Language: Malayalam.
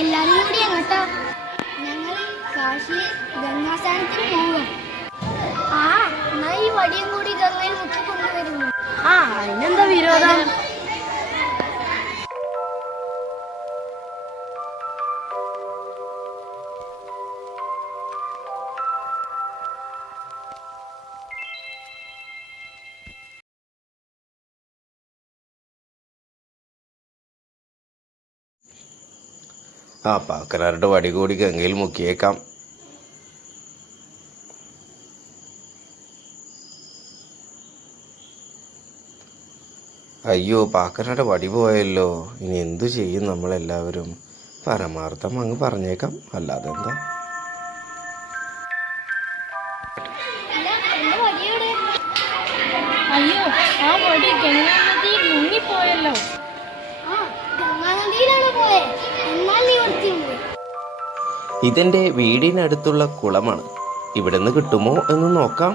എല്ലാരും കൂടി എങ്ങോട്ടാ? ഞങ്ങൾ കാശി ഗംഗാസ്ഥാനത്തിന് പോവുക. ആ എന്നാ ഈ വടിയും കൂടി ഗംഗയിൽ മുക്കി കൊണ്ടുവരുന്നു. ആ അതിനെന്താ വിരോധം? പാക്കനാരുടെ വടി കൂടി ഗംഗയിൽ മുക്കിയേക്കാം. അയ്യോ, പാക്കനാരുടെ വടി പോയല്ലോ. ഇനി എന്തു ചെയ്യും നമ്മളെല്ലാവരും? പരമാർത്ഥം അങ്ങ് പറഞ്ഞേക്കാം, അല്ലാതെ എന്താ. അയ്യോ, ആ വടി ഗംഗാനദിയിൽ മുങ്ങിപ്പോയല്ലോ. ഇതെന്റെ വീടിനടുത്തുള്ള കുളമാണ്. ഇവിടുന്ന് കിട്ടുമോ എന്ന് നോക്കാം.